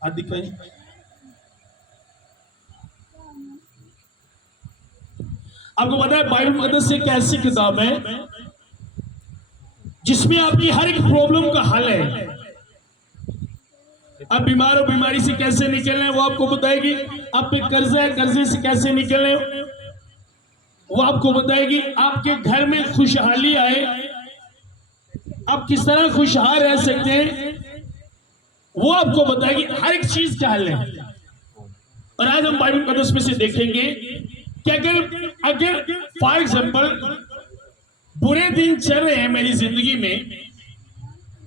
हाथ दिखाइए। आपको पता है बाइबल मुकद्दस एक ऐसी किताब है जिसमें आपकी हर एक प्रॉब्लम का हल है। आप बीमार हो, बीमारी से कैसे निकलना है वो आपको बताएगी। आप पे कर्जा है, कर्जे से कैसे निकलना है वो आपको बताएगी। आपके घर में खुशहाली आए, आप किस तरह खुशहाल रह सकते हैं वो आपको बताएगी। हर एक चीज का हल है। और आज हम बाइबल मुकद्दस में से देखेंगे कि अगर फॉर एग्जाम्पल बुरे दिन चल रहे हैं मेरी जिंदगी में,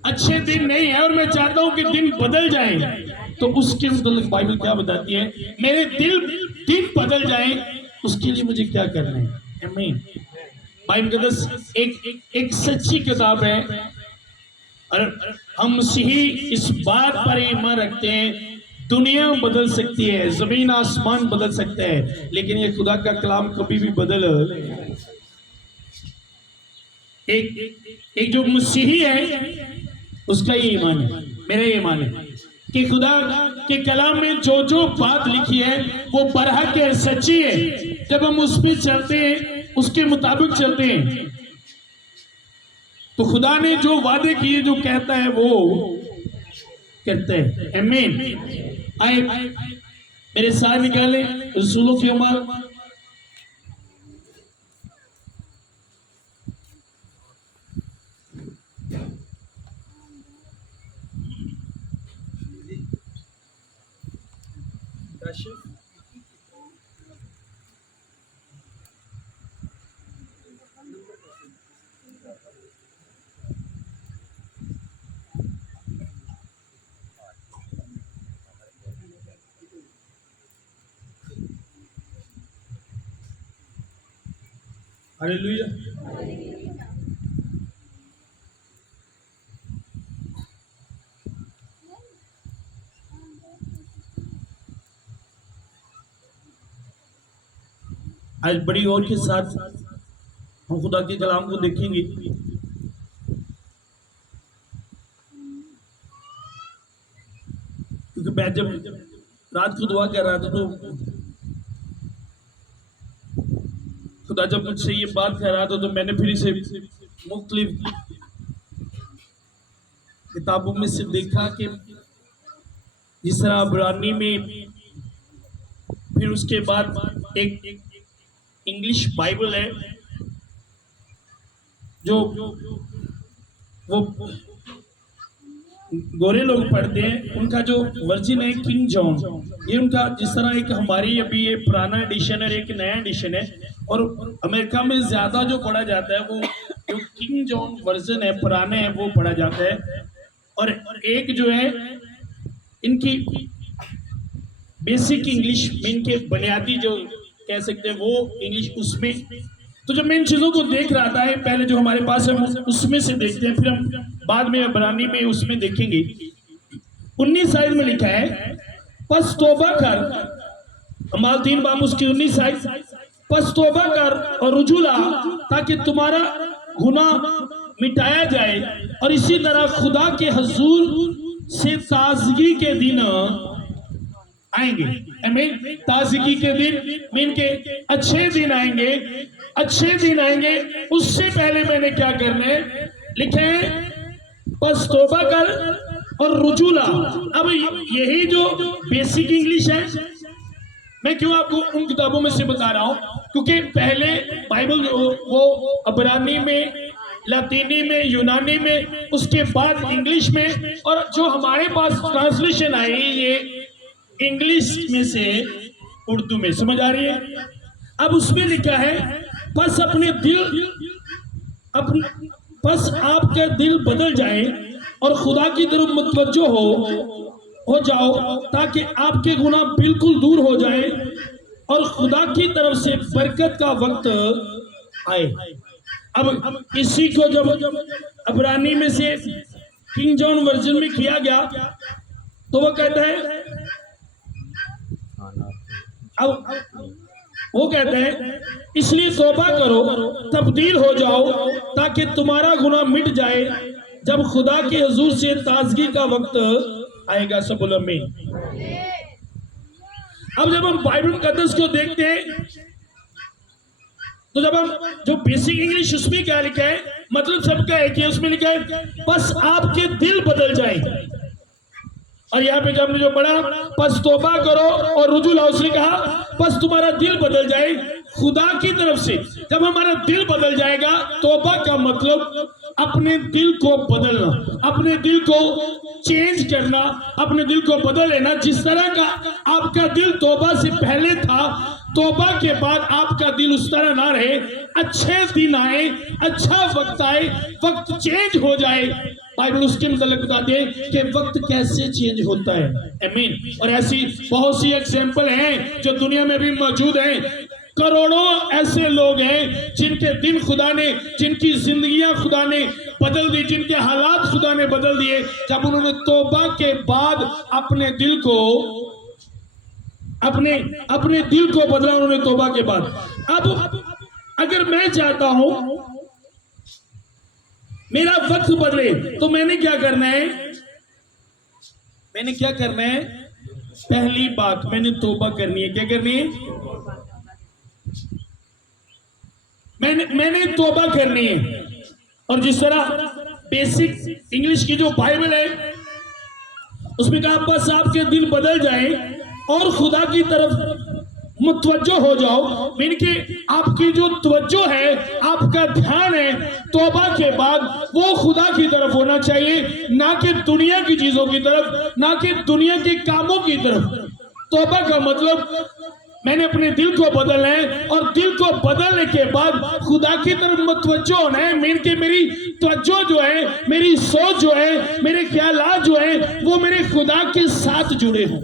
अच्छे दिन नहीं है और मैं चाहता हूं कि दिन बदल जाए, तो उसके मतलब बाइबल क्या बताती है, मेरे दिन बदल जाए उसके लिए मुझे क्या करना है। आमीन। बाइबल मुकद्दस एक सच्ची किताब है और हम मसीही इस बात पर ईमान रखते हैं दुनिया बदल सकती है, जमीन आसमान बदल सकता है, लेकिन ये खुदा का कलाम कभी भी बदल। एक जो मसीही है उसका ये ईमान है, मेरा ये ईमान है कि खुदा के कलाम में जो जो बात लिखी है वो बरहक है, सच्ची है। जब हम उस पर चलते हैं, उसके मुताबिक चलते हैं, तो खुदा ने जो वादे किए, जो कहता है वो कहते हैं। आमीन। आए मेरे साथ निकाले रसूलों की उम्र। हालेलुया। आज बड़ी और के साथ हम खुदा के कलाम को देखेंगे। क्योंकि मैं जब रात को दुआ कर रहा था तो खुदा जब मुझसे ये बात कर रहा था तो मैंने फिर इसे मुख्तलिफ किताबों में से देखा कि जिस तरह इब्रानी में, फिर उसके बाद एक इंग्लिश बाइबल है जो वो गोरे लोग पढ़ते हैं, उनका जो वर्जिन है किंग जॉन, ये उनका जिस तरह एक हमारी अभी ये पुराना एडिशन है, एक नया एडिशन है, और अमेरिका में ज्यादा जो पढ़ा जाता है वो जो किंग जॉन वर्जन है, पुराने है, वो पढ़ा जाता है। और एक जो है इनकी बेसिक इंग्लिश में, इनके बुनियादी जो कह सकते हैं वो इंग्लिश, उसमें तो जब मैं इन चीजों को देख रहा था, पहले जो हमारे पास है उसमें से देखते हैं, फिर हम बाद में इब्रानी में उसमें देखेंगे। 19 आयत में लिखा है, पस तौबा कर, अमाल 3 बाब उसकी 19 आयत, पस तौबा कर और रुजुला ताकि तुम्हारा गुनाह मिटाया जाए और इसी तरह खुदा के हुजूर से ताजगी के दिन आएंगे। आमीन। ताजगी के दिन मीन के अच्छे दिन आएंगे, अच्छे दिन आएंगे। उससे पहले मैंने क्या करना है, लिखे हैं बस तौबा कर और रुजुला। अब यही जो बेसिक इंग्लिश है, मैं क्यों आपको उन किताबों में से बता रहा हूं, क्योंकि पहले बाइबल वो अबरानी में, लातीनी में, यूनानी में, उसके बाद इंग्लिश में, और जो हमारे पास ट्रांसलेशन आई ये इंग्लिश में से उर्दू में, समझ आ रही है। अब उसमें लिखा है बस अपने दिल बस आपका दिल बदल जाए और खुदा की तरफ मुतवज्जो हो जाओ ताकि आपके गुनाह बिल्कुल दूर हो जाए और खुदा की तरफ से बरकत का वक्त आए। अब इसी को जब इब्रानी में से किंग जॉन वर्जन में किया गया तो वो कहता है, अब वो कहते हैं इसलिए तौबा करो, तब्दील हो जाओ ताकि तुम्हारा गुनाह मिट जाए जब खुदा के हुजूर से ताजगी का वक्त आएगा। सब बोलो आमीन। अब जब हम बाइबल मुकद्दस को देखते हैं तो जब हम जो बेसिक इंग्लिश उसमें क्या लिखा है, मतलब सबका है कि उसमें लिखा है बस आपके दिल बदल जाए। और यहाँ पे जब हमने जो पढ़ा बस तौबा करो और रुजू लाओ, उसने कहा बस तुम्हारा दिल बदल जाए खुदा की तरफ से। जब हमारा दिल बदल जाएगा, तौबा का मतलब अपने दिल को बदलना, अपने दिल को चेंज करना, अपने दिल को बदल लेना। जिस तरह का आपका दिल तौबा से पहले था, तौबा के बाद आपका दिल उस तरह ना रहे। अच्छे दिन आए, अच्छा वक्त आए, वक्त चेंज हो जाए। बाइबल उसके मतलब बताते हैं कि वक्त कैसे चेंज होता है। आमीन। और ऐसी बहुत सी एग्जाम्पल हैं जो दुनिया में भी मौजूद हैं। करोड़ों ऐसे लोग हैं जिनके दिन खुदा ने, जिनकी जिंदगियां खुदा ने बदल दी, जिनके हालात खुदा ने बदल दिए जब उन्होंने तौबा के बाद अपने दिल को बदला। उन्होंने तौबा के बाद। अब अगर मैं चाहता हूं मेरा वक्त बदले तो मैंने क्या करना है? पहली बात मैंने तौबा करनी है। क्या करनी है? मैंने तौबा करनी है। और जिस तरह बेसिक इंग्लिश की जो बाइबल है उसमें कहा बस आपके दिल बदल जाए और खुदा की तरफ मुतवज्जो हो जाओ। मीन के आपकी जो तवज्जो है, आपका ध्यान है तौबा के बाद, वो खुदा की तरफ होना चाहिए, ना कि दुनिया की चीजों की तरफ, ना कि दुनिया के कामों की तरफ। तौबा का मतलब मैंने अपने दिल को बदलना है और दिल को बदलने के बाद खुदा की तरफ मुतवज्जो होना है। मीन के मेरी तवज्जो जो है, मेरी सोच जो है, मेरे ख्यालात जो है वो मेरे खुदा के साथ जुड़े हों।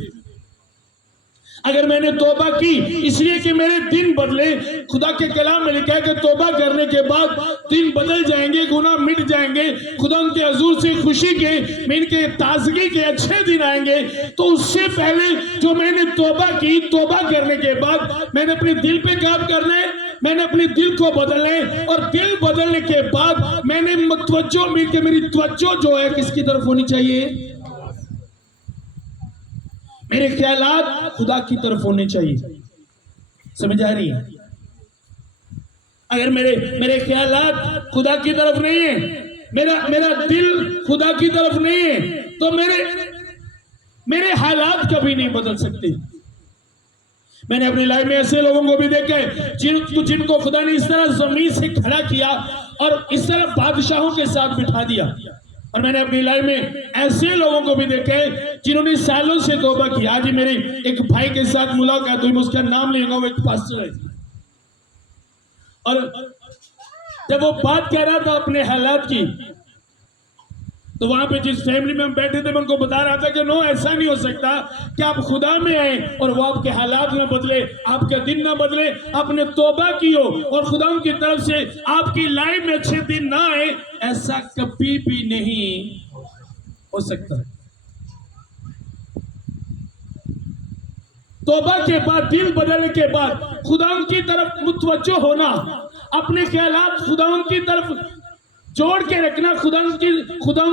अगर मैंने तौबा की इसलिए कि मेरे दिन बदले, खुदा के कलाम में लिखा है कि तौबा करने के बाद दिन बदल जाएंगे, गुनाह मिट जाएंगे, खुदा उनके हजूर से खुशी के, मीन के ताजगी के अच्छे दिन आएंगे। तो उससे पहले जो मैंने तौबा की, तौबा करने के बाद मैंने अपने दिल पे काम करना है, मैंने अपने दिल को बदलना है। और दिल बदलने के बाद मैंने मुतवज्जो, मीन के मेरी तवज्जो जो है किसकी तरफ होनी चाहिए? मेरे ख्यालात खुदा की तरफ होने चाहिए। समझ आ रही है? अगर मेरे ख्यालात खुदा की तरफ नहीं है, मेरा दिल खुदा की तरफ नहीं है, तो मेरे हालात कभी नहीं बदल सकते। मैंने अपनी लाइफ में ऐसे लोगों को भी देखा है जिनको खुदा ने इस तरह जमीन से खड़ा किया और इस तरह बादशाहों के साथ बिठा दिया। और मैंने अपनी लाइफ में ऐसे लोगों को भी देखा है जिन्होंने सालों से तौबा की। आज ही मेरे एक भाई के साथ मुलाकात हुई, मैं उसका नाम लेगा, वो एक पास्टर है। और जब वो बात कह रहा था अपने हालात की, तो वहां पे जिस फैमिली में हम बैठे थे मैं उनको बता रहा था कि नो, ऐसा नहीं हो सकता कि आप खुदा में आए और वो आपके हालात ना बदले, आपके दिन ना बदले। आपने तौबा की हो और खुदा की तरफ से आपकी लाइफ में अच्छे दिन ना आए, ऐसा कभी भी नहीं हो सकता। तौबा के बाद, दिल बदलने के बाद खुदा की तरफ मुतवज्जो होना, अपने ख्यालात खुदा की तरफ जोड़ के रखना, खुदा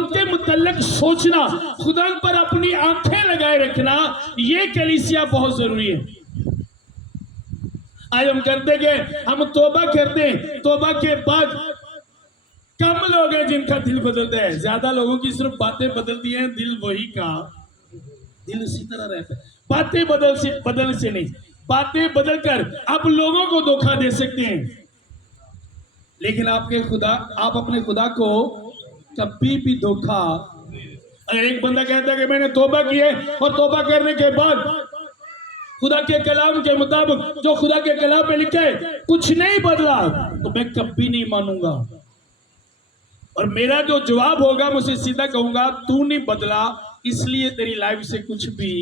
के मुतल्लक सोचना, खुदा पर अपनी आंखें लगाए रखना, ये कलीसिया बहुत जरूरी है। आज हम करते गए, हम तौबा करते हैं, तौबा के बाद कम लोग हैं जिनका दिल बदलता है। ज्यादा लोगों की सिर्फ बातें बदलती हैं, दिल वही का दिल उसी तरह रहता है। बातें बदल से नहीं, बातें बदलकर आप लोगों को धोखा दे सकते हैं, लेकिन आप अपने खुदा को कभी भी धोखा। अगर एक बंदा कहता है कि मैंने तौबा की है और तौबा करने के बाद खुदा के कलाम के मुताबिक जो खुदा के कलाम में लिखा है कुछ नहीं बदला, तो मैं कभी नहीं मानूंगा। और मेरा जो जवाब होगा, मैं उसे सीधा कहूंगा, तू नहीं बदला इसलिए तेरी लाइफ से कुछ भी।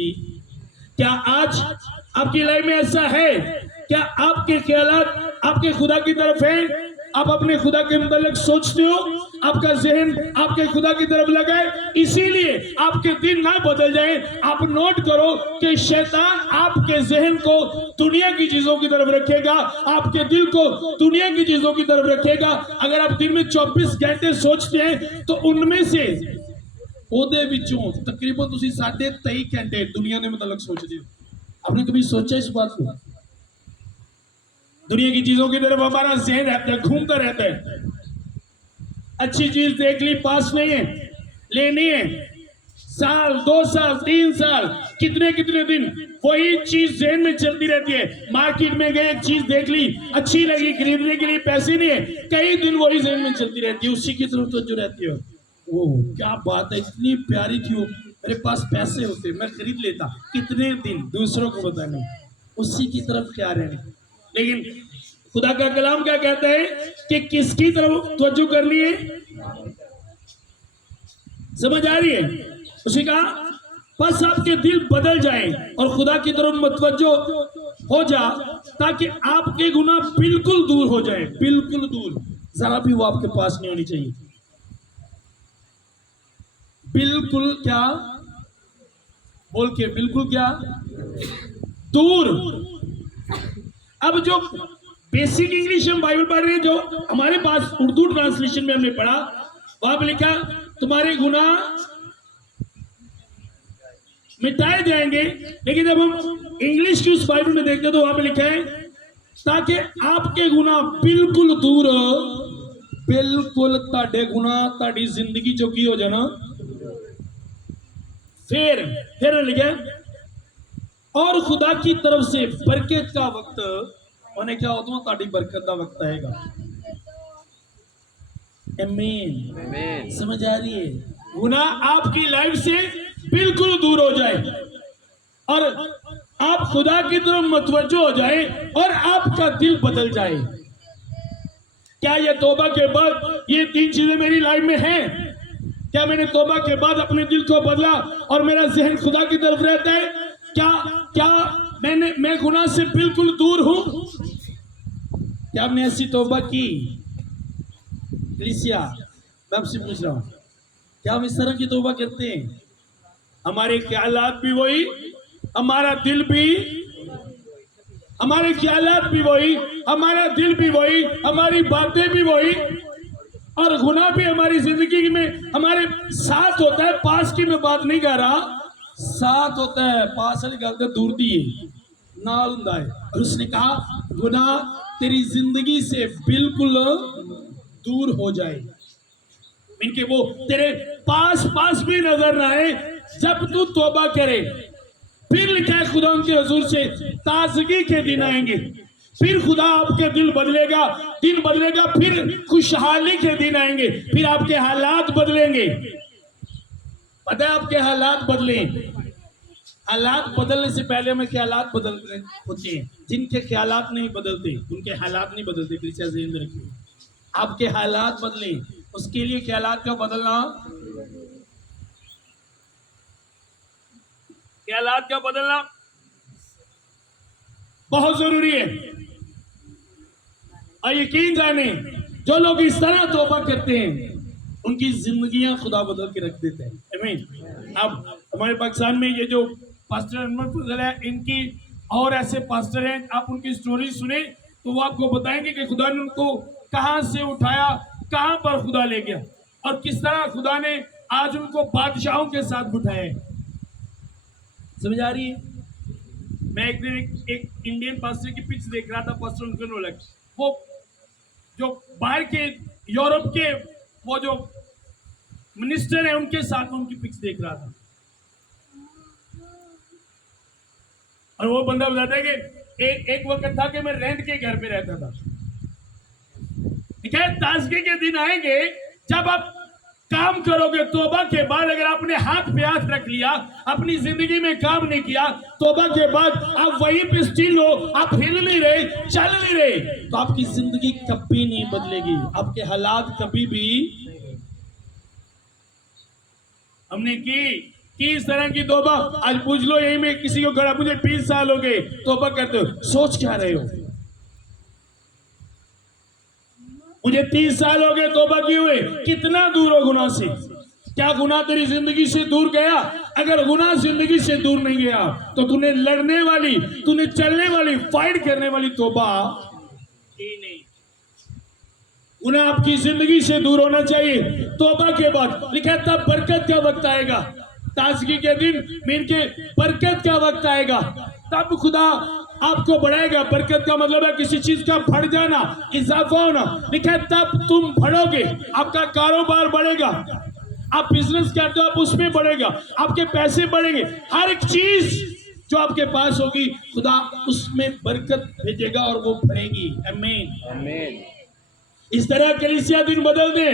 क्या आज आपकी लाइफ में ऐसा है? क्या आपके ख्यालात आपके खुदा की तरफ है? आप अपने खुदा के मुताबिक सोचते हो, आपका जहन आपके खुदा की तरफ लगा है, इसीलिए आपके दिन ना बदल जाए। आप नोट करो कि शैतान आपके जहन को दुनिया की चीजों की तरफ रखेगा, आपके दिल को दुनिया की चीजों की तरफ रखेगा। अगर आप दिन में 24 घंटे सोचते हैं तो उनमें से ਉਹਦੇ ਵਿੱਚੋਂ ਤਕਰੀਬਨ ਤੁਸੀਂ 23.5 ਘੰਟੇ ਦੁਨੀਆ ਦੇ ਮੁਤਲਕ सोचते हो। आपने कभी सोचा इस बात को? दुनिया की चीजों की तरफ हमारा ज़हन रहता है, घूमता रहता है। अच्छी चीज देख ली, पास नहीं है, लेनी है, साल 2 साल 3 साल कितने कितने दिन वही चीज ज़हन में चलती रहती है। मार्केट में गए, एक चीज देख ली, अच्छी लगी, खरीदने के लिए पैसे नहीं है, कई दिन वही ज़हन में चलती रहती है, उसी की तरफ तवज्जो रहती है। ओह क्या बात है, इतनी प्यारी थी वो, मेरे पास पैसे होते मैं खरीद लेता, कितने दिन दूसरों को बताने, उसी की तरफ क्या रहने। लेकिन खुदा का कलाम क्या कहता है कि किसकी तरफ तवज्जो करनी है? समझ आ रही है? उसी कहा बस आपके दिल बदल जाए और खुदा की तरफ मतवज्जो हो जा, ताकि आपके गुनाह बिल्कुल दूर हो जाए, बिल्कुल दूर, जरा भी वो आपके पास नहीं होनी चाहिए। बिल्कुल क्या बोल के, बिल्कुल क्या दूर। अब जो बेसिक इंग्लिश हम बाइबल पढ़ रहे हैं, जो हमारे पास उर्दू ट्रांसलेशन में हमने पढ़ा, वहां पर लिखा तुम्हारे गुनाह मिटाए जाएंगे। लेकिन जब हम इंग्लिश की उस बाइबल में देखते हैं तो वहां पे लिखा है ताकि आपके गुनाह बिल्कुल दूर, बिल्कुल ताड़े गुनाह ताड़ी जिंदगी जो की हो जाना। फिर लिखा और खुदा की तरफ से बरकत का वक्त उन्हें क्या होता है, ताड़ी बरकत का वक्त आएगा। आमीन। समझ आ रही है? गुनाह आपकी लाइफ से बिल्कुल दूर हो जाए और आप खुदा की तरफ मतवज्जो हो जाए और आपका दिल बदल जाए। क्या ये तौबा के बाद ये 3 चीजें मेरी लाइफ में हैं? क्या मैंने तौबा के बाद अपने दिल को बदला और मेरा जहन खुदा की तरफ रहता है? क्या मैं गुनाह से बिल्कुल दूर हूं? क्या हमने ऐसी तौबा की? क्रिसिया, मैं आपसे पूछ रहा हूं, क्या हम इस तरह की तौबा करते हैं? हमारे ख्यालात भी वही, हमारा दिल भी, हमारे ख्यालात भी वही, हमारा दिल भी वही, हमारी बातें भी वही, और गुनाह भी हमारी जिंदगी में हमारे साथ होता है। पास की मैं बात नहीं कर रहा, साथ होता है, पास वाली गल तो दूर दी है, नाल हुंदा है। और उसने कहा गुनाह तेरी जिंदगी से बिल्कुल दूर हो जाए, इनके वो तेरे पास भी नजर ना आए जब तू तौबा करे। फिर लिखा है खुदा उनके हुजूर से ताजगी के दिन आएंगे, फिर खुदा आपके दिल बदलेगा, दिन बदलेगा, फिर खुशहाली के दिन आएंगे, फिर आपके हालात बदलेंगे। पता है आपके हालात बदले, हालात बदलने से पहले हमें ख्यालात बदल होते हैं। जिनके ख्यालात नहीं बदलते उनके हालात नहीं बदलते। कृपया ध्यान रखिए, आपके हालात बदले, उसके लिए ख्यालात का बदलना, ख्यालात का बदलना बहुत जरूरी है। और यकीन जाने जो लोग इस तरह तौबा करते हैं उनकी जिंदगियां खुदा बदल के रख देते हैं। आमीन। अब हमारे पाकिस्तान में ये जो पास्टर अनवर फजल है, इनकी और ऐसे पास्टर हैं, आप उनकी स्टोरी सुने तो वो आपको बताएंगे कि खुदा ने उनको कहां से उठाया, कहां पर खुदा ले गया और किस तरह खुदा ने आज उनको बादशाहों के साथ बिठाया। समझ आ रही है? मैं एक दिन एक इंडियन पास्टर की पिच देख रहा था, पास्टर उनके नोलक, वो जो बाहर के यूरोप के वो जो मिनिस्टर है उनके साथ उनकी पिच देख रहा था। और वो बंदा बताता है कि एक वक्त था कि मैं रेंट के घर पे रहता था। ठीक है, ताजगी के दिन आएंगे जब आप काम करोगे तौबा के बाद। अगर आपने हाथ पे हाथ रख लिया, अपनी जिंदगी में काम नहीं किया, तौबा के बाद आप वहीं पे स्टिल हो, आप हिल नहीं रहे, चल नहीं रहे, तो आपकी जिंदगी कभी नहीं बदलेगी, आपके हालात कभी भी। हमने की इस तरह की तौबा, आज पूछ लो यही में किसी को गड़ा, मुझे 20 साल हो गए तौबा करते हो, सोच क्या रहे हो? मुझे 30 साल हो गए तौबा किए हुए, कितना दूर हो गुनाह से? क्या गुनाह तेरी जिंदगी से दूर गया? अगर गुनाह जिंदगी से दूर नहीं गया तो तूने लड़ने वाली, तूने चलने वाली, फाइट करने वाली तौबा की नहीं। उन्हें आपकी जिंदगी से दूर होना चाहिए। तौबा के बाद लिखा है तब बरकत का वक्त आएगा, ताजगी के दिन मीन के बरकत का वक्त आएगा, तब खुदा आपको बढ़ाएगा। बरकत का मतलब है किसी चीज का बढ़ जाना, इजाफा होना। लिखा है तब तुम बढ़ोगे, आपका कारोबार बढ़ेगा, आप बिजनेस करते हो आप उसमें बढ़ेगा, आपके पैसे बढ़ेंगे, हर एक चीज जो आपके पास होगी खुदा उसमें बरकत भेजेगा और वो बढ़ेगी। आमीन आमीन। इस तरह कलीसिया दिन बदल दे।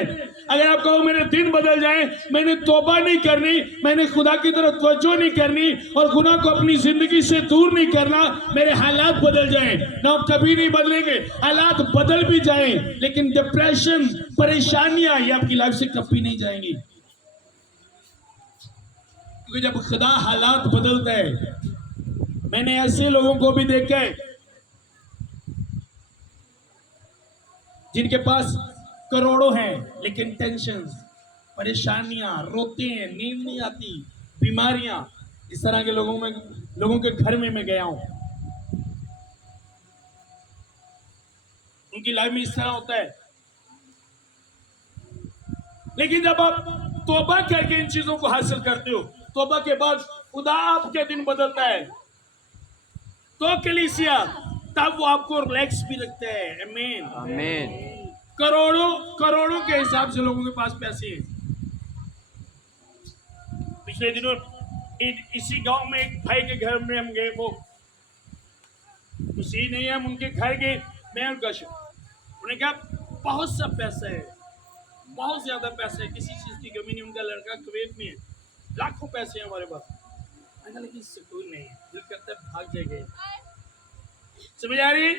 अगर आप कहो मेरे दिन बदल जाए, मैंने तौबा नहीं करनी, मैंने खुदा की तरफ तवज्जो नहीं करनी और गुनाह को अपनी जिंदगी से दूर नहीं करना, मेरे हालात बदल जाएं ना, कभी नहीं बदलेंगे। हालात बदल भी जाएं लेकिन डिप्रेशन, परेशानियां ये आपकी लाइफ से कभी नहीं जाएंगी, क्योंकि जब खुदा हालात बदलता है। मैंने ऐसे लोगों को भी देखा है जिनके पास करोड़ों हैं लेकिन टेंशन, परेशानियां, रोते हैं, नींद नहीं आती, बीमारियां। इस तरह के लोगों के घर में मैं गया हूं, उनकी लाइफ में इस तरह होता है। लेकिन जब आप तौबा करके इन चीजों को हासिल करते हो, तौबा के बाद खुदा आपके दिन बदलता है, तो कलीसिया तब वो आपको रिलैक्स भी रखता है। आमीन आमीन। करोड़ों के हिसाब से लोगों के पास पैसे हैं। पिछले दिनों इसी गांव में एक भाई के घर में हम गए, वो उसी नहीं, हम उनके घर गए, मैं उनका उन्हें कहा बहुत सा पैसा है, बहुत ज्यादा पैसा है, किसी चीज की कमी नहीं। उनका लड़का कुवैत में है, लाखों पैसे हैं हमारे पास। मैंने लेकिन सुकून नहीं है, दिल करता है भाग जाएंगे। समझ आ रही?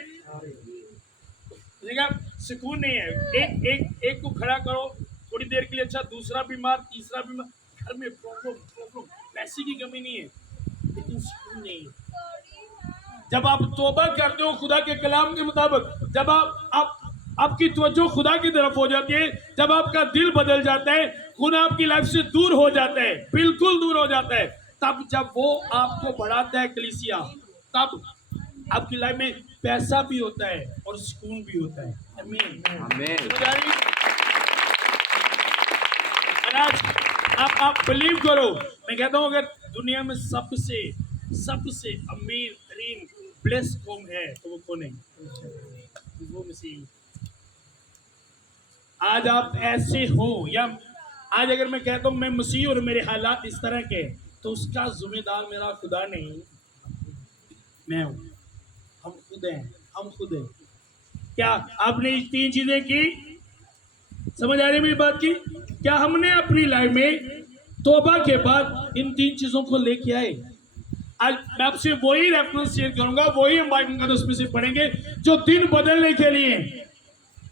सुकून नहीं है। एक को खड़ा करो थोड़ी देर के लिए, अच्छा दूसरा बीमार, तीसरा बीमार, घर में प्रॉब्लम, पैसे की कमी नहीं है लेकिन सुकून नहीं है। जब आप तौबा करते हो खुदा के कलाम के मुताबिक, जब आपकी तवज्जो खुदा की तरफ हो जाती है, जब आपका दिल बदल जाता है, गुनाह आपकी लाइफ से दूर हो जाता है, बिल्कुल दूर हो जाता है, तब जब वो आपको बढ़ाता है कलीसिया, तब आपकी लाइफ में पैसा भी होता है और सुकून भी होता है। आमीन आमीन। आप बिलीव करो, मैं कहता हूं अगर दुनिया में सबसे अमीर तरीन ब्लेस कौम है तो वो कौन है? वो मसीह। आज आप ऐसे हो, या आज अगर मैं कहता हूं मैं मसीह और मेरे हालात इस तरह के, तो उसका जिम्मेदार मेरा खुदा नहीं, मैं हूं। हम खुद हैं। क्या आपने ये 3 चीजें की? समझ आ रही है मेरी बात की? क्या हमने अपनी लाइफ में तौबा के बाद इन 3 चीजों को लेके आए? आज मैं आपसे वही रेफरेंस शेयर करूंगा, वही हम बाइबल मुकद्दस में से पढ़ेंगे जो दिन बदलने के लिए,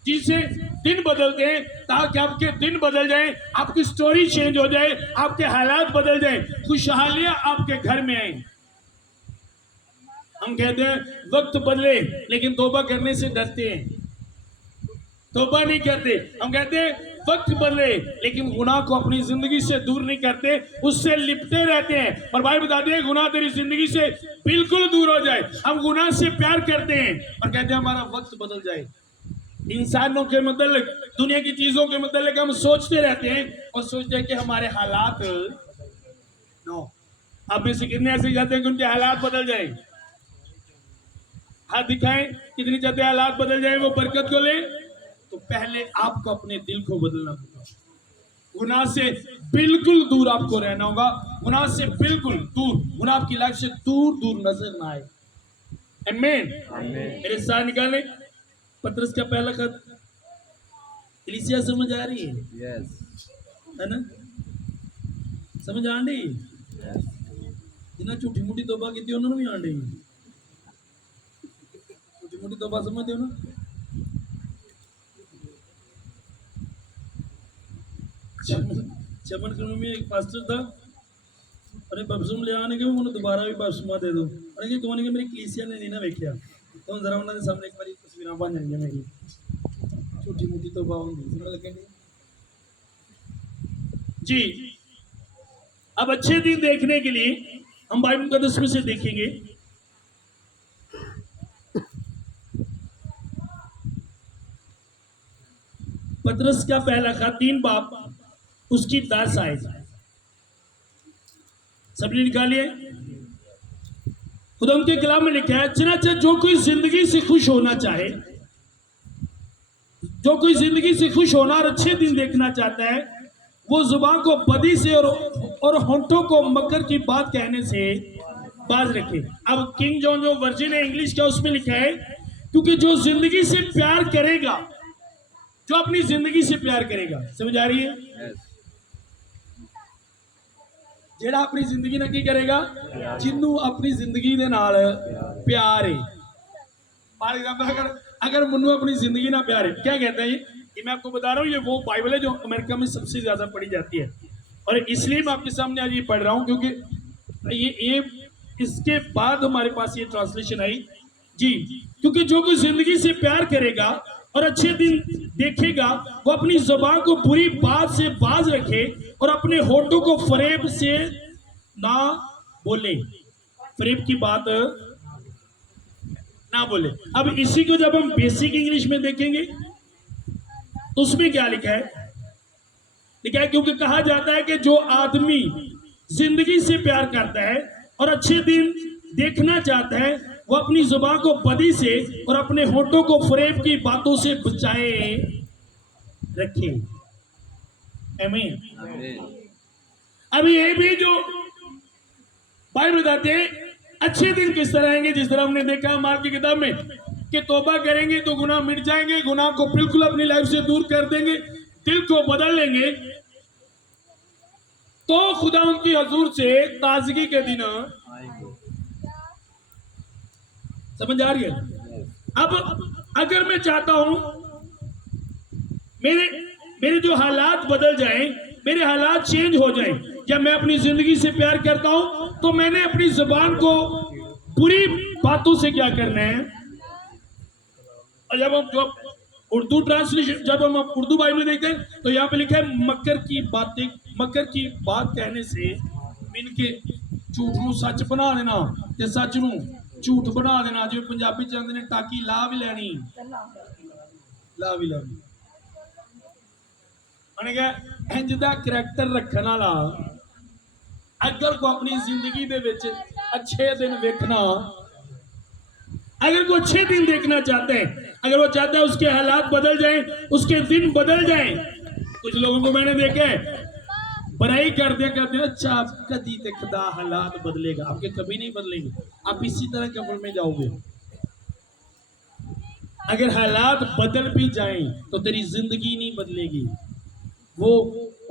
जिससे दिन बदलते हैं ताकि आपके दिन बदल जाए, आपकी स्टोरी चेंज हो जाए, आपके हालात बदल जाए, खुशहालियां आपके घर में आए। हम कहते हैं वक्त बदले लेकिन तौबा करने से डरते हैं, तौबा नहीं करते। हम कहते हैं वक्त बदले लेकिन गुनाह को अपनी जिंदगी से दूर नहीं करते, उससे लिपटे रहते हैं। और भाई बताते हैं गुनाह तेरी जिंदगी से बिल्कुल दूर हो जाए। हम गुनाह से प्यार करते हैं और कहते हैं हमारा वक्त बदल जाए। इंसानों के मतलब, दुनिया की चीजों के मतलब हम सोचते रहते हैं और सोचते हैं कि हमारे हालात आप में से कितने ऐसे जाते हैं कि उनके हालात बदल जाए? हाथ दिखाएं कितनी चाहते हालात बदल जाए वो बरकत को ले। तो पहले आपको अपने दिल को बदलना होगा, गुनाह से बिल्कुल दूर आपको रहना होगा, गुनाह से बिल्कुल दूर, गुनाह आपकी लाइफ से दूर नजर ना आए। आमीन। मेरे साथ निकाले पतरस का पहला खत, कलीसिया समझ आ रही है? है ना? समझ आ रही? जिन्हें झूठी मूठी तौबा की उन्होंने भी आंडी, झूठी मूठी तौबा समझते हो ना? चमन कलोनी में एक पास्टर था, अरे बपसुम ले आने के उन्होंने दोबारा भी बपसुमा दे दो, अरे कि कौन के मेरी कलीसिया ने नहीं ना देखा, तो जरा उन्होंने सामने एक बारी तस्वीर बन जाएंगे मेरी छोटी मोटी तो बाउंड समझ लगेंगे जी। अब अच्छे दिन देखने के लिए हम बाइबल मुकद्दस में से देखेंगे पतरस का पहला खत 3 बाब उसकी 10 आयत। सबने निकालिए। खुदा उनके कलाम में लिखा है, चनाचा जो कोई जिंदगी से खुश होना चाहे, जो कोई जिंदगी से खुश होना और अच्छे दिन देखना चाहता है, वो जुबान को बदी से और होंठों को मकर की बात कहने से बाज रखे। अब किंग जॉन जो वर्जिन है इंग्लिश का, उसमें लिखा है, क्योंकि जो जिंदगी से प्यार करेगा, जो अपनी जिंदगी से प्यार करेगा, समझ आ रही है? जेड़ा अपनी जिंदगी ना की करेगा, जिन्नू अपनी जिंदगी दे नाल प्यार है। फॉर एग्जाम्पल अगर मन्नू अपनी जिंदगी ना प्यार है, क्या कहते हैं ये मैं आपको बता रहा हूँ, ये वो बाइबल है जो अमेरिका में सबसे ज्यादा पढ़ी जाती है, और इसलिए मैं आपके सामने आज ये पढ़ रहा हूँ क्योंकि ये इसके बाद हमारे पास ये ट्रांसलेशन आई जी। क्योंकि जो कोई जिंदगी से प्यार करेगा और अच्छे दिन देखेगा, वो अपनी जुबान को बुरी बात से बाज रखे और अपने होठों को फरेब से ना बोले। फरेब की बात ना बोले। अब इसी को जब हम बेसिक इंग्लिश में देखेंगे तो उसमें क्या लिखा है? लिखा है, क्योंकि कहा जाता है कि जो आदमी जिंदगी से प्यार करता है और अच्छे दिन देखना चाहता है, वो अपनी जुबान को बदी से और अपने होठों को फरेब की बातों से बचाए रखे। आमीन। अभी ये भी जो बाइबल बताते हैं, अच्छे दिन किस तरह आएंगे, जिस तरह हमने देखा मार्क की किताब में कि तौबा करेंगे तो गुनाह मिट जाएंगे, गुनाह को बिल्कुल अपनी लाइफ से दूर कर देंगे, दिल को बदल लेंगे, तो खुदा उनकी हजूर से ताजगी के दिन। समझ आ रही है? अब अगर मैं चाहता हूं मेरे जो हालात बदल जाएं, मेरे हालात चेंज हो जाएं, जब मैं अपनी जिंदगी से प्यार करता हूं, तो मैंने अपनी जुबान को बुरी बातों से क्या करना है। और जब हम उर्दू ट्रांसलेशन, जब हम उर्दू बाइबल देखते हैं तो यहाँ पे लिखा है मकर की बात कहने से इनके झूठ को सच बना देना ते सच नू झूठ बना देना। जो पंजाबी चाहते ने टाकी ला भी लैनी। इंज दा करैक्टर रखने वाला अगर को अपनी जिंदगी दे विच अच्छे दिन देखना, अगर कोई अच्छे दिन देखना चाहते हैं, अगर वो चाहता है उसके हालात बदल जाएं, उसके दिन बदल जाएं। कुछ लोगों को मैंने देखा है बुराई करते अच्छा कभी तक खुदा हालात बदलेगा, आपके कभी नहीं बदलेंगे, आप इसी तरह कब्र में जाओगे। अगर हालात बदल भी जाएं तो तेरी जिंदगी नहीं बदलेगी, वो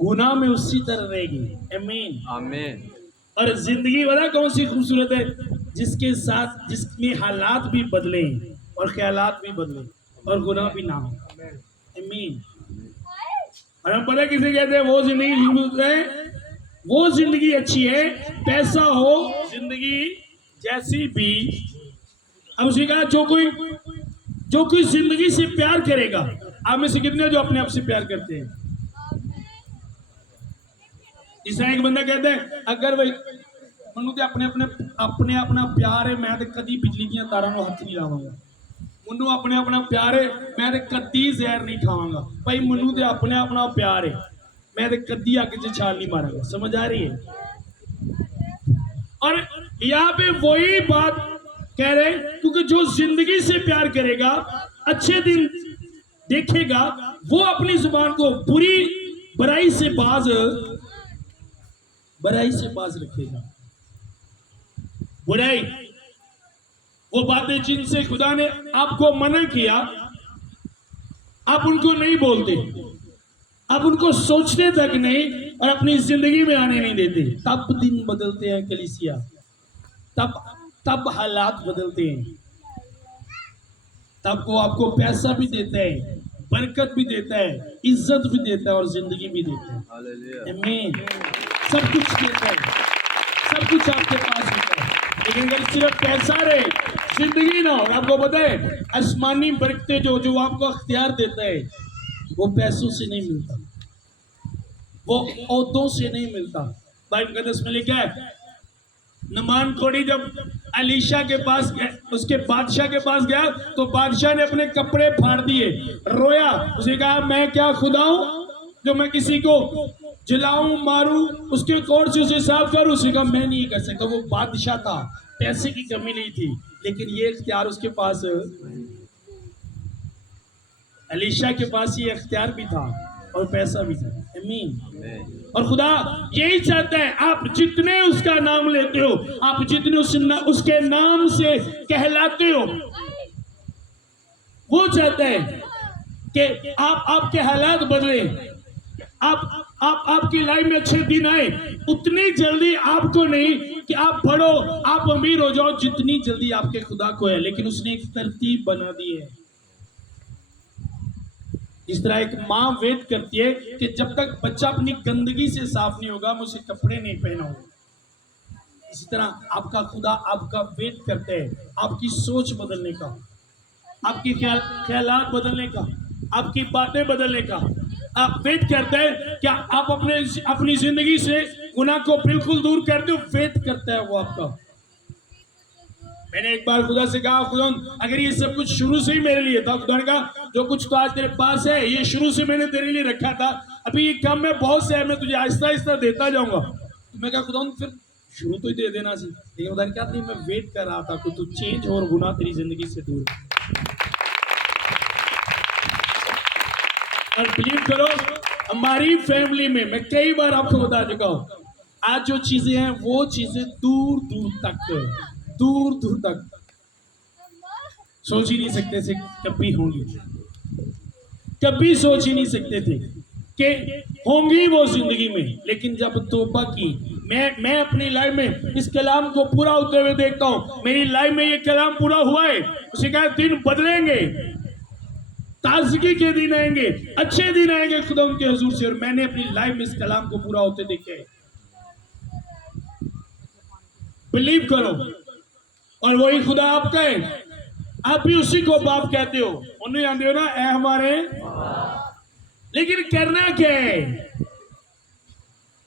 गुनाह में उसी तरह रहेगी। आमीन आमीन। और जिंदगी बड़ा कौन सी खूबसूरत है, जिसके साथ जिसमें हालात भी बदले और ख्यालात भी बदले और गुनाह भी ना हो। आमीन। और हम पता किसे कहते हैं? वो जिंदगी है, वो जिंदगी अच्छी है, पैसा हो जिंदगी जैसी भी। अब उसी कहा जो कोई जिंदगी से प्यार करेगा। आप में से कितने जो अपने आप से प्यार करते हैं? इस एक बंदा कहता है अगर भाई मनु तो अपने अपना प्यार है, मैं तो कभी बिजली दी तारों को हाथ नहीं लावांगा। मनु अपना प्यार है, मैं तो कभी जहर नहीं खावांगा। भाई मनु तो अपना प्यार है, मैं तो कभी अग च छाल नहीं मारांगा। समझ आ रही है? और यहाँ पे वही बात कह रहे, क्योंकि जो जिंदगी से प्यार करेगा, अच्छे दिन देखेगा, वो अपनी जुबान को बुराई से बाज रखेगा। बुराई वो बातें जिनसे खुदा ने आपको मना किया, आप उनको नहीं बोलते, आप उनको सोचने तक नहीं और अपनी जिंदगी में आने नहीं देते। तब दिन बदलते हैं कलीसिया, तब हालात बदलते हैं, तब वो आपको पैसा भी देता है, बरकत भी देता है, इज्जत भी देता है और जिंदगी भी देता है। आमीन। सब कुछ देता है, सब कुछ आपके पास होता है। लेकिन अगर सिर्फ पैसा रहे, जिंदगी ना हो, आपको पता है आसमानी बरकतें जो आपको अख्तियार देता है, वो पैसों से नहीं मिलता, वो औहदों से नहीं मिलता। बाइबल मुकद्दस में लिखा है नमान खोड़ी जब एलीशा के पास उसके बादशाह के पास गया तो बादशाह ने अपने कपड़े फाड़ दिए, रोया। उसने कहा मैं क्या खुदा हूं जो मैं किसी को जलाऊं मारूं, उसके कोर्ट से उसे साफ करूं? उसने कहा मैं नहीं कर सकता। वो बादशाह था, पैसे की कमी नहीं थी, लेकिन ये इख्तियार उसके पास, एलीशा के पास ये इख्तियार भी था और पैसा भी था। आमीन। और खुदा यही चाहता है, आप जितने उसका नाम लेते हो, आप जितने उसके नाम से कहलाते हो, वो चाहता है कि आपके हालात बदले, आपकी लाइफ में अच्छे दिन आए। उतनी जल्दी आपको नहीं कि आप बढ़ो, आप अमीर हो जाओ, जितनी जल्दी आपके खुदा को है। लेकिन उसने एक तरतीब बना दी है। इस तरह एक माँ वेट करती है कि जब तक बच्चा अपनी गंदगी से साफ नहीं होगा, मैं उसे कपड़े नहीं पहनाऊंगा। इसी तरह आपका खुदा आपका वेट करते हैं, आपकी सोच बदलने का, आपके ख्यालात बदलने का, आपकी बातें बदलने का। आप वेट करते हैं क्या आप अपनी जिंदगी से गुनाह को बिल्कुल दूर करते हो? वेट करता है वो आपका। मैंने एक बार खुदा से कहा, खुदा अगर ये सब कुछ शुरू से ही मेरे लिए था, खुदा ने कहा जो कुछ तो आज तेरे पास है ये शुरू से मैंने तेरे लिए रखा था, अभी ये कम में बहुत से है, मैं तुझे आहिस्ता आहिस्ता देता जाऊंगा। तो मैं कहा खुदा फिर शुरू तो ही दे देना चाहिए। लेकिन खुदा ने कहा नहीं, मैं वेट कर रहा था कि तू चेंज हो और गुनाह तेरी जिंदगी से दूर। और बिलीव करो, हमारी फैमिली में मैं कई बार आपको बता चुका हूं, आज जो चीजें हैं वो चीजें दूर दूर तक सोच ही नहीं सकते थे कभी होंगी, कभी सोच ही नहीं सकते थे कि होंगी वो जिंदगी में। लेकिन जब तौबा की, मैं अपनी लाइफ में इस कलाम को पूरा होते हुए देखता हूं। मेरी लाइफ में ये कलाम पूरा हुआ है। उसे कहा दिन बदलेंगे, ताजगी के दिन आएंगे, अच्छे दिन आएंगे खुदा उनके हुजूर से। और मैंने अपनी लाइफ में इस कलाम को पूरा होते देखे। बिलीव करो। और वही खुदा आपका है, आप भी उसी को बाप कहते हो। उन्हें जानते हो ना, ऐ हमारे। लेकिन करना क्या है?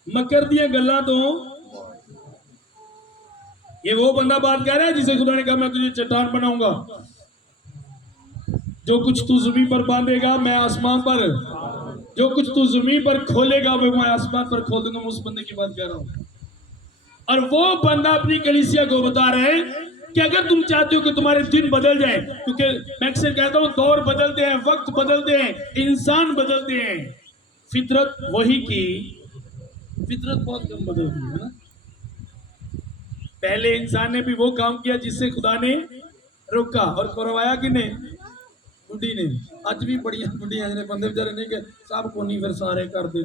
मकर दिया गल्ला तो ये वो बंदा बात कर रहा है जिसे खुदा ने कहा मैं तुझे चट्टान बनाऊंगा, जो कुछ तू जमीन पर बांधेगा मैं आसमान पर, जो कुछ तू जमीन पर खोलेगा वो मैं आसमान पर खोल दूंगा। उस बंदे की बात कर रहा हूं। और वो बंदा अपनी कलीसिया को बता रहे हैं कि अगर तुम चाहते हो कि तुम्हारे दिन बदल जाए, क्योंकि मैं अक्सर कहता हूं दौर बदलते हैं, वक्त बदलते हैं, इंसान बदलते हैं, फितरत वही की, फितरत बहुत कम बदलती है ना। पहले इंसान ने भी वो काम किया जिससे खुदा ने रोका, और करवाया कि नहीं? बुढ़ी ने। आज भी बड़िया बुढ़िया ने बंदे बेचारे नहीं के सब को नहीं फिर सारे कर दे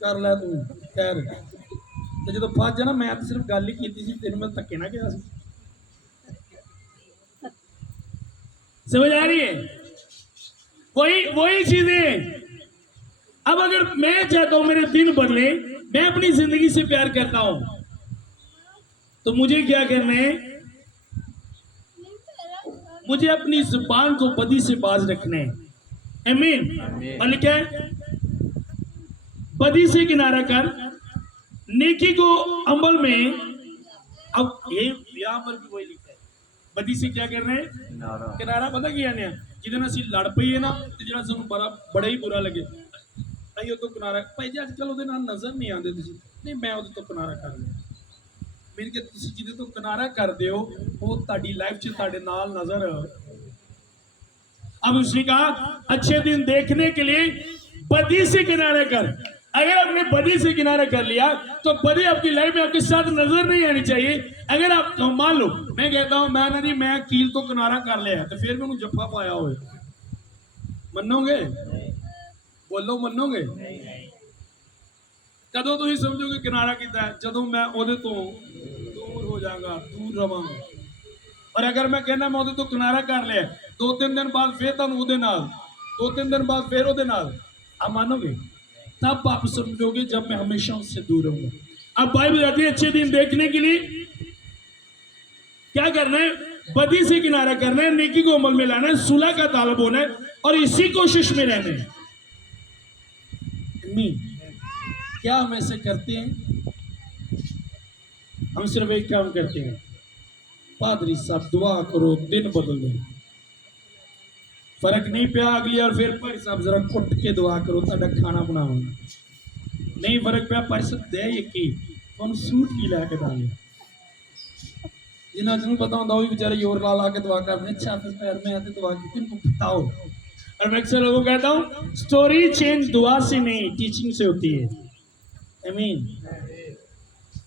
कर लै तू खैर। तो जो फस जाना, मैं तो सिर्फ गल ही की तेन मैं धक्के ना गया। समझ आ रही है? वही चीजें। अब अगर मैं चाहता हूं मेरे दिन बदले, मैं अपनी जिंदगी से प्यार करता हूं, तो मुझे क्या करना है? मुझे अपनी जुबान को बदी से बाज रखना है। आमीन। और क्या बदी से किनारा कर, नेकी को अमल में। अब ये यहाँ पर भी वही लिखा है, बदी से क्या कर रहे हैं? किनारा। पता क्या ने जिदे ਅਸੀਂ ਲੜ ਪਈਏ ਨਾ ਤੇ ਜਿਹੜਾ ਸਾਨੂੰ ਬੜਾ ਹੀ ਬੁਰਾ ਲੱਗੇ, ਅਸੀਂ ਉਹ ਤੋਂ ਕਿਨਾਰਾ ਭਾਈ ਜੀ ਅੱਜ ਕੱਲ ਉਹਦੇ ਨਾਲ ਨਜ਼ਰ ਨਹੀਂ ਆਉਂਦੇ ਤੁਸੀਂ, ਨਹੀਂ ਮੈਂ ਉਹਦੇ ਤੋਂ ਕਿਨਾਰਾ ਕਰ ਲਿਆ। ਮੇਰੇ ਕਿ ਤੁਸੀਂ ਜਿਹਦੇ ਤੋਂ ਕਿਨਾਰਾ ਕਰਦੇ ਹੋ ਉਹ ਤੁਹਾਡੀ ਲਾਈਫ 'ਚ ਤੁਹਾਡੇ ਨਾਲ ਨਜ਼ਰ। अब उसने कहा अच्छे दिन देखने के लिए बदी से किनारा कर। अगर आपने बदी से किनारा कर लिया तो बदी आपकी लाइफ में आपके साथ नजर नहीं आनी चाहिए। अगर आप मान लो मैं कहता हूं मैं ना जी मैं कील तो किनारा कर लिया, तो फिर मैं जफ्फा पाया हो, मनोगे? बोलो मनोगे? कदों तुम समझोगे किनारा किया? जदों मैं ओदे तो दूर हो जाऊंगा, दूर रवांगा। और अगर मैं कहना मैं ओदे तो किनारा कर लिया, 2-3 दिन बाद फिर तुम ओदे नाल, 2-3 दिन बाद फिर ओदे नाल, आप मानोगे? तब आप समझोगे जब मैं हमेशा उससे दूर रहूंगा। अब बाइबल कहती है अच्छे दिन देखने के लिए क्या करना है? बदी से किनारा करना है, नेकी को अमल में लाना है, सुलह का तालब होना है और इसी कोशिश में रहना है। नहीं, क्या हम ऐसे करते हैं? हम सिर्फ एक काम करते हैं, पादरी साहब दुआ करो दिन बदल दो, फर्क नहीं पिया अगली और फिर भाई साहब जरा कुट के दुआ करो ताड़ा खाना बनाओ, नहीं फर्क पिया भाई साहब दे यकी तुम सूट की लैके दांगे, जिन्हें जिन्होंने पता होता वो भी बेचारे योर ला ला के दुआ करते अच्छा फिर पैर में आते दुआ की तुमको बताओ। और मैं अक्सर लोगों को कहता हूँ स्टोरी चेंज दुआ से नहीं टीचिंग से होती है। आमीन।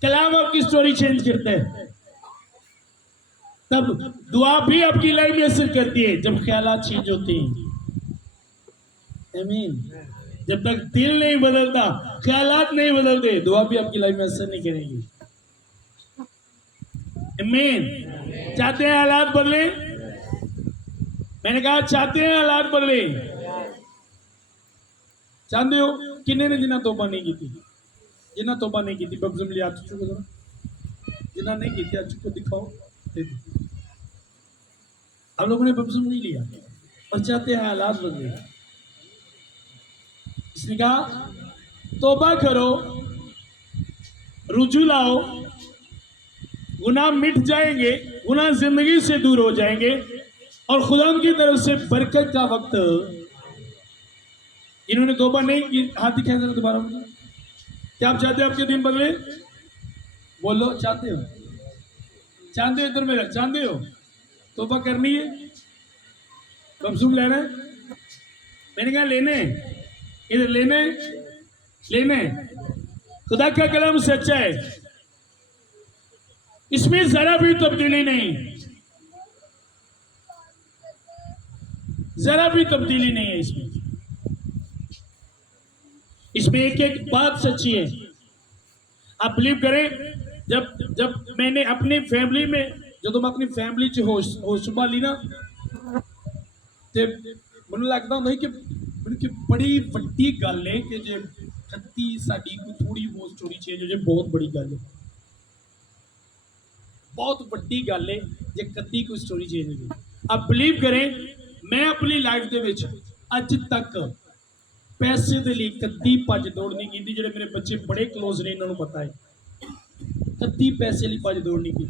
कलाम आपकी स्टोरी चेंज करता है, तब दुआ भी आपकी लाइफ में असर करती है जब ख्यालात चेंज होते हैं। आमीन। जब तक दिल नहीं बदलता, ख्यालात नहीं बदलते, दुआ भी आपकी लाइफ में असर नहीं करेगी। आमीन। चाहते हैं हालात बदले? मैंने कहा चाहते हैं हालात बदले? चाहते हो? किन्ने ने जिन्हें तौबा नहीं की थी, जिन्हें तौबा नहीं की थी बपतिस्मा लिया चुको जरा, जिन्हें नहीं की थी आज को दिखाओ। आप लोगों ने बपतिस्मा नहीं लिया और चाहते हैं हालात बदले, इसने कहा तौबा करो, रुजू लाओ, गुनाह मिट जाएंगे, गुनाह जिंदगी से दूर हो जाएंगे और खुदा की तरफ से बरकत का वक्त। इन्होंने तौबा नहीं की, हाथ दिखाए जरा दोबारा मुझे। क्या आप चाहते हो आपके दिन बदले? बोलो चाहते हो? चाहते हो? इधर मेरा चाहते हो? तौबा करनी है, बपतिस्मा लेना है? मैंने कहा लेने, इधर लेने लेने। खुदा का कलाम सच्चा है, इसमें जरा भी तब्दीली नहीं, जरा भी तब्दीली नहीं है इसमें। इसमें एक एक बात सच्ची है। आप बिलीव करें, जब जब मैंने अपनी फैमिली में जो मैं अपनी फैमिली च होश संभाली ना, ते मैनूं लगदा हुंदा कि बड़ी वड्डी गल है कि जे कत्ती साडी कोई थोड़ी बहुत स्टोरी चेंज हो जाए, बहुत बड़ी गल है, बहुत वड्डी गल है जे कत्ती कोई स्टोरी चेंज हो जाए। आप बिलीव करें, मैं अपनी लाइफ दे विच अज तक पैसे दे लिए कद्दी भज दौड़ नहीं की। जो मेरे बच्चे बड़े क्लोज ने इन्होंने पता है, कद्दी पैसे लिए भज दौड़ नहीं की,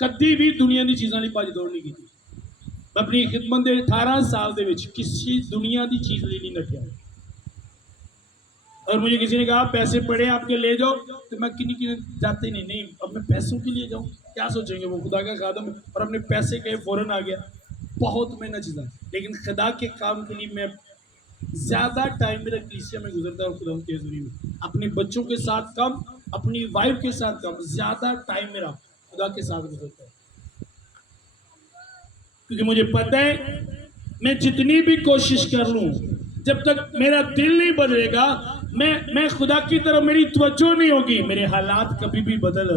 कद्दी भी दुनिया की चीज़ों लिए भज दौड़ नहीं की। मैं अपनी खिदमत के 18 साल के किसी दुनिया की चीज़ लिए नहीं नठिया। और मुझे किसी ने कहा पैसे पड़े आपके ले जाओ, तो मैं किन्हीं जाते नहीं, अब मैं पैसों के लिए जाऊँ, क्या सोचेंगे वो खुदा का खादम, और अपने पैसे कहे फौरन आ गया। बहुत मेहनत चीज़ा, लेकिन खुदा के काम के लिए मैं ज़्यादा टाइम मेरा कलीसिया में गुजरता है और खुदा के हज़ूरी में, अपने बच्चों के साथ कम, अपनी वाइफ के साथ कम, ज़्यादा टाइम मेरा खुदा के साथ गुजरता है। क्योंकि मुझे पता है मैं जितनी भी कोशिश कर लूँ, जब तक मेरा दिल नहीं बदलेगा, मैं खुदा की तरफ मेरी तवज्जो नहीं होगी, मेरे हालात कभी भी बदल।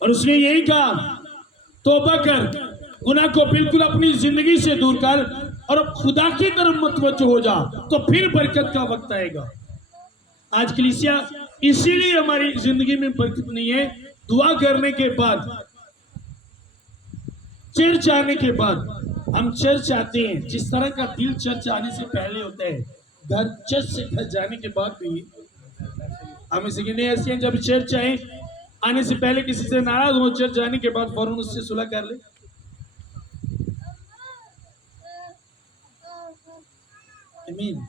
और उसने यही कहा तौबा कर, गुनाह को बिल्कुल अपनी जिंदगी से दूर कर और अब खुदा की तरफ मुतवज्जो हो जा, तो फिर बरकत का वक्त आएगा। आज कलीसिया इसीलिए हमारी जिंदगी में बरकत नहीं है। दुआ करने के बाद, चर्च आने के बाद, हम चर्च आते हैं, जिस तरह का दिल चर्च आने से पहले होता है, घर चर्च से घर जाने के बाद भी हम इसे नहीं ऐसे हैं। जब चर्च आए, आने से पहले किसी से नाराज हो, चर्च जाने के बाद फौरन उससे सुलह कर ले। आमीन।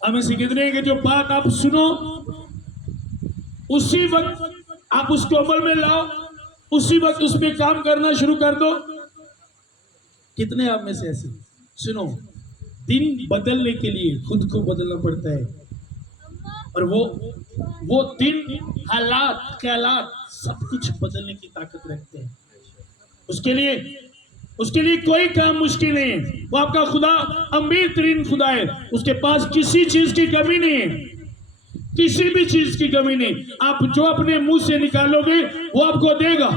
हम इसे कहते हैं कि जो बात आप सुनो उसी वक्त आप उसको अमल में लाओ, उसी वक्त उस पर काम करना शुरू कर दो। कितने आप में से ऐसे? सुनो, दिन बदलने के लिए खुद को बदलना पड़ता है, और वो दिन, हालात, ख्यालात सब कुछ बदलने की ताकत रखते हैं। उसके लिए कोई काम मुश्किल नहीं है। वो आपका खुदा अमीर तरीन खुदा है, उसके पास किसी चीज की कमी नहीं है, किसी भी चीज की कमी नहीं। आप जो अपने मुंह से निकालोगे वो आपको देगा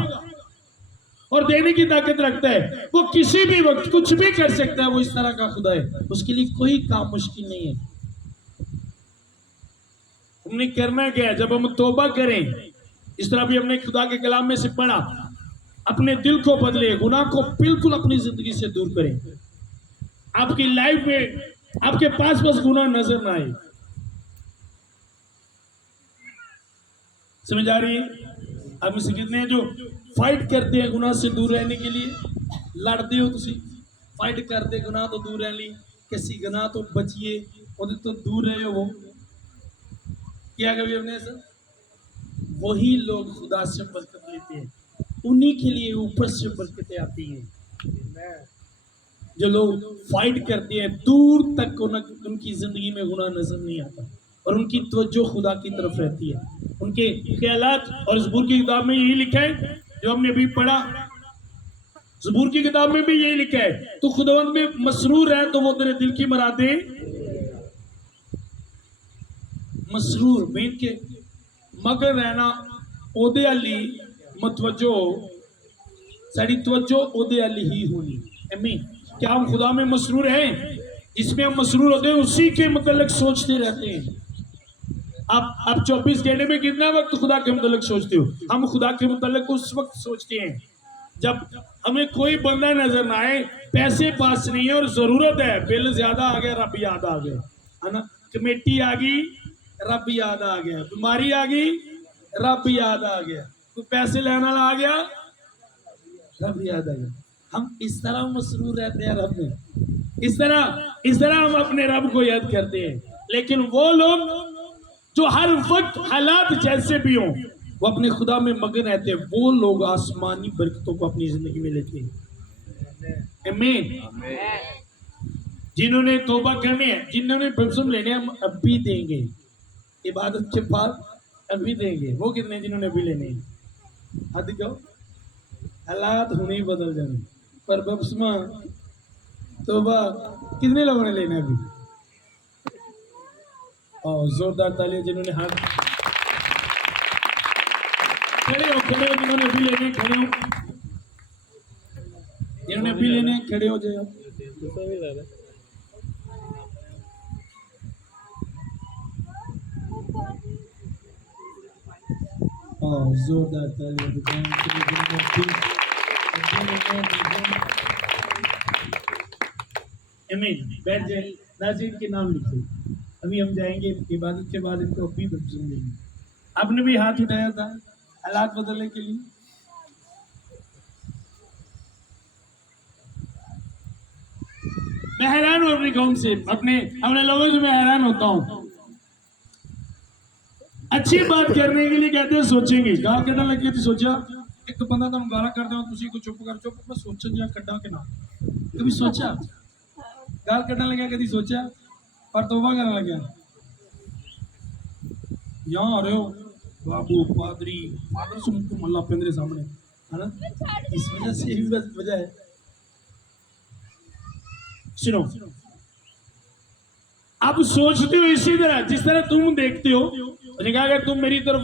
और देने की ताकत रखता है। वो किसी भी वक्त कुछ भी कर सकता है, वो इस तरह का खुदा है, उसके लिए कोई काम मुश्किल नहीं है। हमने करना क्या है? जब हम तौबा करें, इस तरह भी हमने खुदा के कलाम में से पढ़ा, अपने दिल को बदले, गुनाह को बिल्कुल अपनी जिंदगी से दूर करें। आपकी लाइफ में आपके पास बस गुनाह नजर ना आए। समझ आ रही है? आप में से कितने हैं जो फाइट करते हैं गुनाह से दूर रहने के लिए? लड़ते हो तुसी, फाइट करते गुनाह तो दूर रहने लिए, किसी गुनाह तो बचिए, और तो दूर रहे हो वो क्या कभी हमने ऐसा? वही लोग खुदा से बरकत लेते हैं, उन्हीं के लिए ऊपर से बरकतें आती हैं। जो लोग फाइट करते हैं दूर तक उनकी जिंदगी में गुनाह नजर नहीं आता और उनकी तवज्जो खुदा की तरफ रहती है, उनके ख्यालात। और ज़बूर की किताब में यही लिखा है जो हमने अभी पढ़ा, ज़बूर की किताब में भी यही लिखा है, तो खुदावंद में मसरूर है तो वो तेरे दिल की मुरादें मसरूर बेन के मगर रहना ओदे अली मतवज्जो साड़ी तवज्जो ओदे अली ही होनी। अमीन। क्या हम खुदा में मसरूर हैं? जिसमें हम मसरूर होते हैं उसी के मतलब सोचते रहते हैं। आप 24 घंटे में कितना वक्त खुदा के मतलब सोचते हो? हम खुदा के मतलब उस वक्त सोचते हैं जब हमें कोई बंदा नजर ना आए, पैसे पास नहीं है और जरूरत है, बिल ज्यादा आ गया, रब याद आ गया, है ना? कमेटी आ गई, रब याद आ गया, बीमारी आ गई, रब याद आ गया, कोई पैसे लेने वाला आ गया, रब याद आ गया। हम इस तरह मसरूर रहते हैं रब में, इस तरह हम अपने रब को याद करते हैं। लेकिन वो लोग जो हर वक्त हालात जैसे भी हों वो अपने खुदा में मगन रहते हैं, वो लोग आसमानी बरकतों को अपनी जिंदगी में लेते हैं। आमीन। जिन्होंने तौबा करनी है, जिन्होंने बपतिस्मा लेने हम अभी देंगे, इबादत के बाद अभी देंगे। वो कितने जिन्होंने अभी लेने हैं? हाथ दिखाओ। हालात होने ही बदल जाने, पर बपतिस्मा तौबा कितने लोगों ने लेना अभी? और जोरदार तालियां जिन्होंने हाथ खड़े हो जिन्होंने अभी लेने, खड़े हो जिन्होंने अभी लेने, खड़े हो जाओ। जोरदार तालियां। आमीन। बैठ जाए, नाज़रीन के नाम लिखो। अभी हम जाएंगे इबादत के बाद, इनको अभी बपतिस्मा देंगे। आपने भी हाथ उठाया था हालात बदलने के लिए। मैं हैरान हूँ अपनी कौम से, अपने लोगों से मैं हैरान होता हूँ। अच्छी बात करने के लिए कहते हैं सोचेंगे, गाल कटा लगे तो सोचा एक बंदा तुम गाला कर दो, तुसी को चुप कर, चुप मैं सोचन जा कटा के ना, कभी सोचा? गाल कटने लगा कभी सोचा? पर तौबा करने लगा। यहाँ आ रहे हो बाबू पादरी, फादर सुन तुम अल्लाह पे मेरे सामने, है ना? इस वजह से भी वजह है। सुनो, आप सोचते हो इसी तरह जिस तरह तुम देखते हो, उसने कहा अगर तुम मेरी तरफ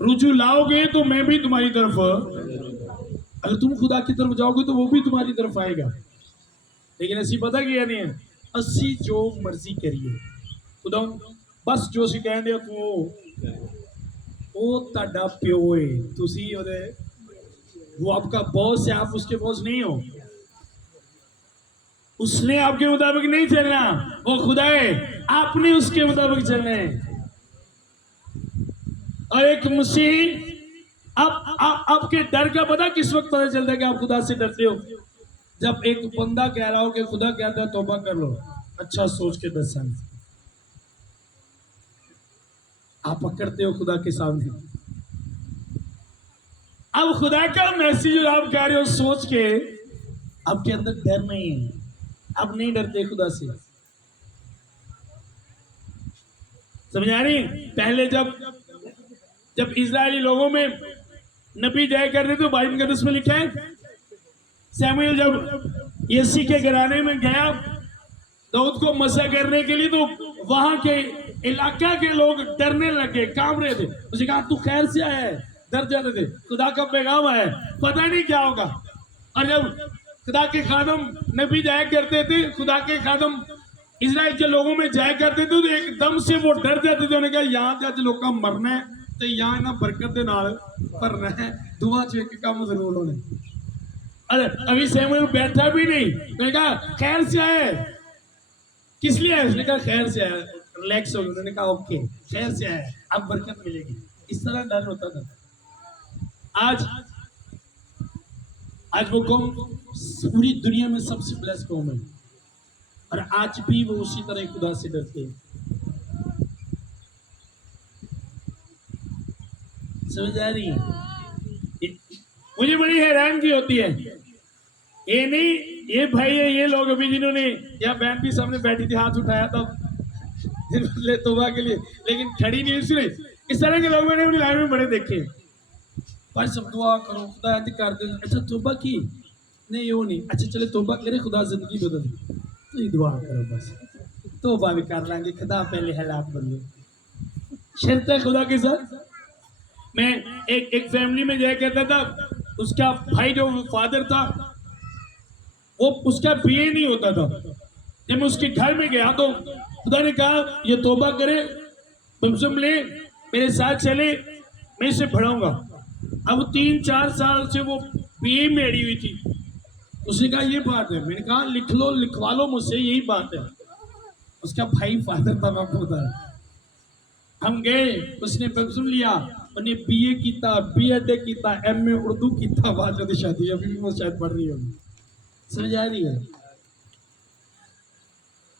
रुजू लाओगे तो मैं भी तुम्हारी तरफ, अगर तुम खुदा की तरफ जाओगे तो वो भी तुम्हारी तरफ आएगा। लेकिन ऐसी पता क्या नहीं है, असी जो मर्जी करिए, खुदा बस जो सी कह दे वो ताड़ा प्यो है, तुसी ओदे, वो आपका बॉस है, आप उसके बॉस नहीं हो। उसने आपके मुताबिक नहीं चलना, वो खुदा है, आपने उसके मुताबिक चलना है। और एक मसीह आपके डर का पता किस वक्त पता चलता है कि आप खुदा से डरते हो? जब एक बंदा कह रहा हो कि खुदा कहता है तौबा कर लो, अच्छा सोच के 10 साल आप पकड़ते हो खुदा के सामने। अब खुदा का मैसेज आप कह रहे हो सोच के, आपके अंदर डर नहीं है, आप नहीं डरते खुदा से। समझ आ रही? पहले जब इजरायली लोगों में नबी जाया करते तो बाइबल के 10 में लिखा है, सैमुएल जब यसी के घराने में गया दाऊद को मसा करने के लिए, तो वहां के इलाका के लोग डरने लगे, कांप रहे थे। उसने कहा तू खैर से आया है? डर जाते थे, खुदा का पैगाम आया है, पता नहीं क्या होगा। और जब खुदा के खादम नबी जाया करते थे, खुदा के खादम इजराइल के लोगों में जाया करते थे, तो एकदम से वो डर जाते थे। उन्होंने कहा यहाँ तो अज लोग मरना है, तो यहाँ इन्हें बरकत के नाल भरना है, दुआ च एक काम जरूर होने। अरे अभी सैमुएल बैठा भी नहीं, उन्होंने कहा खैर से आए? किस लिए आए? उसने कहा खैर से आया, रिलैक्स हो गया। उन्होंने कहा ओके खैर से आया, अब बरकत मिलेगी। इस तरह डर होता था। आज आज वो कौम पूरी दुनिया में सबसे ब्लेस्ड कौम है, और आज भी वो उसी तरह खुदा से डरते हैं। समझ आ रही है? मुझे बड़ी हैरानगी होती है, ये नहीं, ये भाई है, ये लोग अभी जिन्होंने यहाँ बैंड भी सामने बैठी थी, हाथ उठाया था ले तोबा के लिए, लेकिन खड़ी नहीं इसने। इस तरह के लोग मैंने अपनी लाइफ में बड़े देखे। भाई सब दुआ करो, खुदा ऐसे कर दे। अच्छा तोबा की नहीं, वो नहीं, अच्छा चले तोबा करे, खुदा जिंदगी बदल, तो ये दुआ करो बस, तोबा भी कर लेंगे, खुदा पहले हालात बदले। शर्त है खुदा के साथ। मैं एक फैमिली में जाया करता था, उसका भाई जो फादर था वो उसका बीए नहीं होता था। जब मैं उसके घर में गया तो खुदा ने कहा ये तौबा करे, बपतिस्मा ले, मेरे साथ चले, मैं इसे पढ़ाऊंगा। अब 3-4 साल से वो बीए में अड़ी हुई थी। उसने कहा ये बात है, मैंने कहा लिख लो, लिखवा लो मुझसे, यही बात है। उसका भाई फादर था, मैं होता है। हम गए, उसने बपतिस्मा लिया, उन्हें बीए किया, बीएड किया, एमए उर्दू किया, बाद में शादी, अभी भी वो शायद पढ़ रही होगी। समझ आ रही है?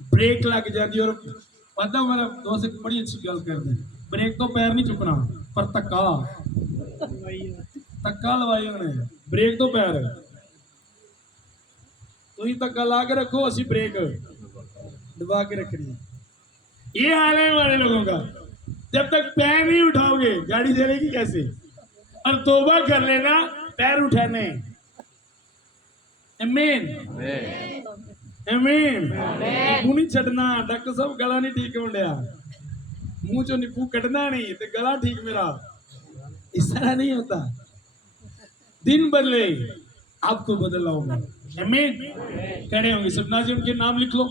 ब्रेक लग जाती, और पता मेरा दोस्त एक बड़ी अच्छी गल कर दे, ब्रेक तो पैर नहीं चुकना, पर धक्का लवाई उन्हें, ब्रेक तो पैर है। तो ही धक्का ला के रखो, असी ब्रेक दबा के रखनी। ये हाल है हमारे लोगों का। जब तक पैर नहीं उठाओगे गाड़ी चलेगी कैसे? और तौबा कर लेना पैर उठाने। आमीन आमीन। निप्पू नहीं छड़ना, डॉक्टर साहब गला नहीं ठीक होंडिया, मुंह चो निप्पू कटना नहीं तो गला ठीक मेरा, इस तरह नहीं होता। दिन बदले आपको बदलाव में। आमीन। खड़े होंगे सब, नाज़िम के नाम लिख लो।